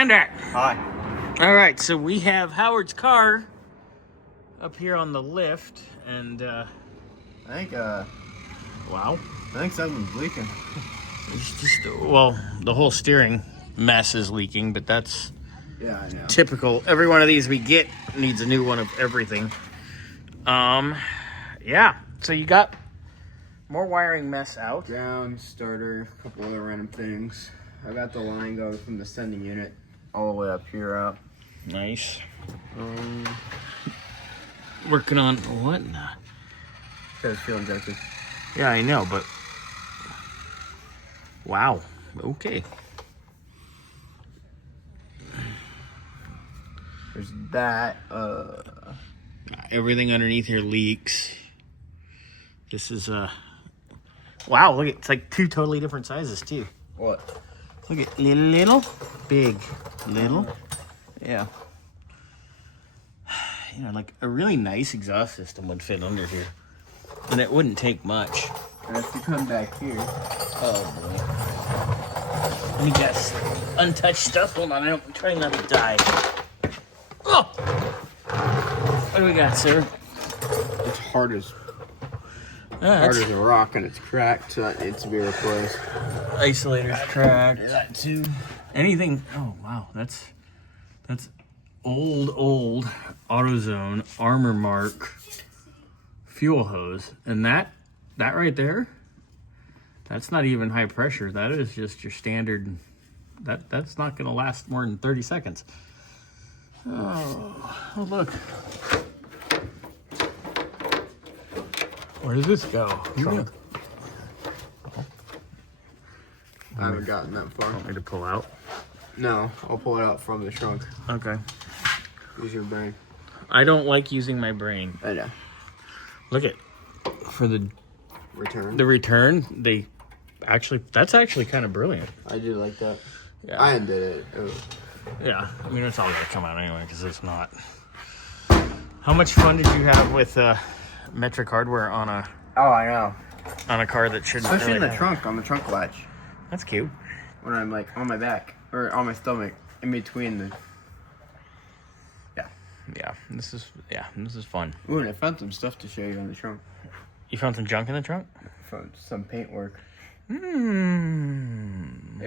Andy. Hi. All right, so we have Howard's car up here on the lift, and I think wow, something's leaking. it's just the whole steering mess is leaking, but that's I know. typical. Every one of these we get needs a new one of everything. Yeah. So you got more wiring mess out. Ground, starter, a couple other random things. I got the line going from the sending unit all the way up here out. Nice. Working on what? Says fuel injected. Yeah, I know, but wow. Okay. There's that. Everything underneath here leaks. This is wow, look, it's like two totally different sizes too. What? Look at little, big, little. Yeah. You know, like a really nice exhaust system would fit under here. And it wouldn't take much. And if you come back here. Oh boy. And you got untouched stuff. Hold on, I'm trying not to die. Oh! What do we got, sir? It's hard as a rock, and it's cracked, so that needs to be replaced. Isolator's cracked. Yeah, that too. Anything. Oh wow, that's old AutoZone Armor Mark fuel hose, and that right there, that's not even high pressure. That is just your standard. That's not going to last more than 30 seconds. Oh, look. Where does this go? Trunk. I haven't gotten that far. Want me to pull out? No, I'll pull it out from the trunk. Okay. Use your brain. I don't like using my brain. I know. Look at for the Return. that's actually kind of brilliant. I do like that. Yeah. I undid it. Yeah, I mean, it's all going to come out anyway because it's not. How much fun did you have with metric hardware on a I know. car that shouldn't? Especially really in the trunk, on the trunk latch. That's cute. When I'm like on my back or on my stomach, in between the. Yeah, this is fun. Ooh, and I found some stuff to show you in the trunk. You found some junk in the trunk? I found some paint work. It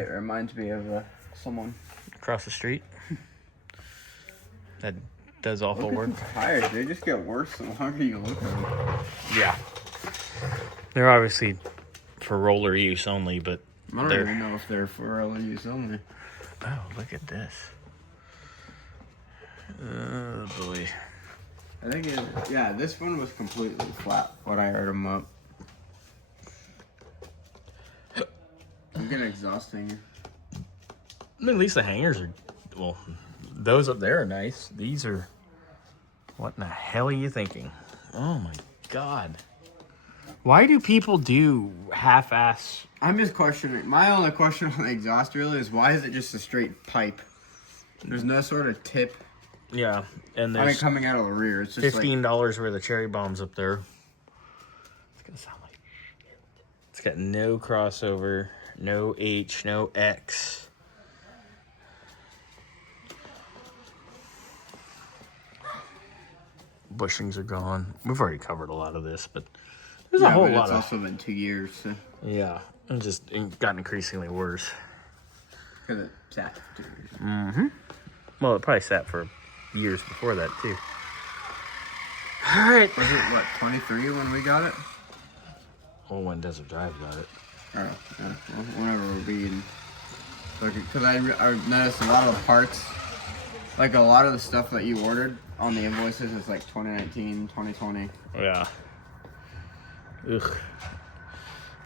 reminds me of someone Across the street. That does awful work. Tires, they just get worse the longer you look at them. Yeah. They're obviously for roller use only, but I don't even know if they're for roller use only. Oh, look at this. Oh boy. I think this one was completely flat when I heard them up. I'm getting exhausting. At least the hangers are, well, those up there are nice. These are, what in the hell are you thinking? Oh my God. Why do people do half-ass? I'm just questioning. My only question on the exhaust really is why is it just a straight pipe? There's no sort of tip. Yeah, and there's coming out of the rear. It's just $15 worth of cherry bombs up there. It's gonna sound like shit. It's got no crossover, no H, no X. Bushings are gone. We've already covered a lot of this, but there's a whole lot. It's also been 2 years. So. Yeah, it gotten increasingly worse. Because it sat for 2 years. Mm-hmm. Well, it probably sat for years before that too. All right. Was it 23 when we got it? Oh, when Desert Drive got it. Oh, yeah. Well, whenever we're being. Because I noticed a lot of the parts, like a lot of the stuff that you ordered on the invoices is like 2019, 2020. Yeah. Ugh.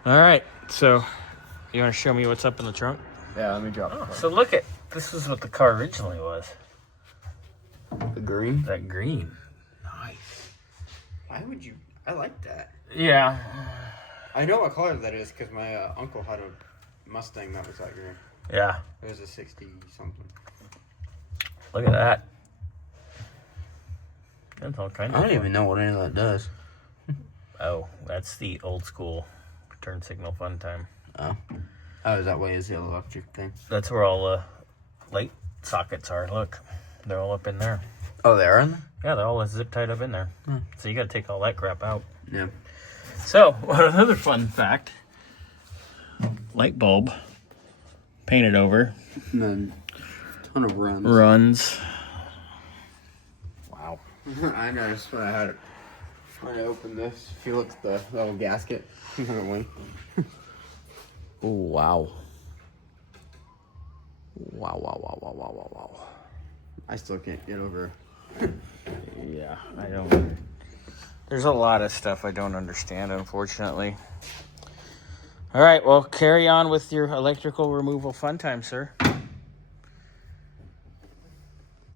All right. So, you want to show me what's up in the trunk? Yeah, let me drop it. So look at this is what the car originally was. The green? That green. Nice. Why would you? I like that. Yeah. I know what color that is because my uncle had a Mustang that was that green. Yeah. It was a 60-something. Look at that. That's all kind of. I don't even know what any of that does. Oh, that's the old school turn signal fun time. Oh. Oh, is that way is the electric thing? That's where all light sockets are. Look, they're all up in there. Oh, they are in there? Yeah, they're all zip tied up in there. So you got to take all that crap out. Yeah. So, another fun fact. Light bulb. Painted over. And then a ton of runs. Runs. Wow. I noticed when I opened this, if you look at the little gasket on the wing. Oh, wow. Wow. I still can't get over. Yeah, I don't. There's a lot of stuff I don't understand, unfortunately. All right, well, carry on with your electrical removal fun time, sir.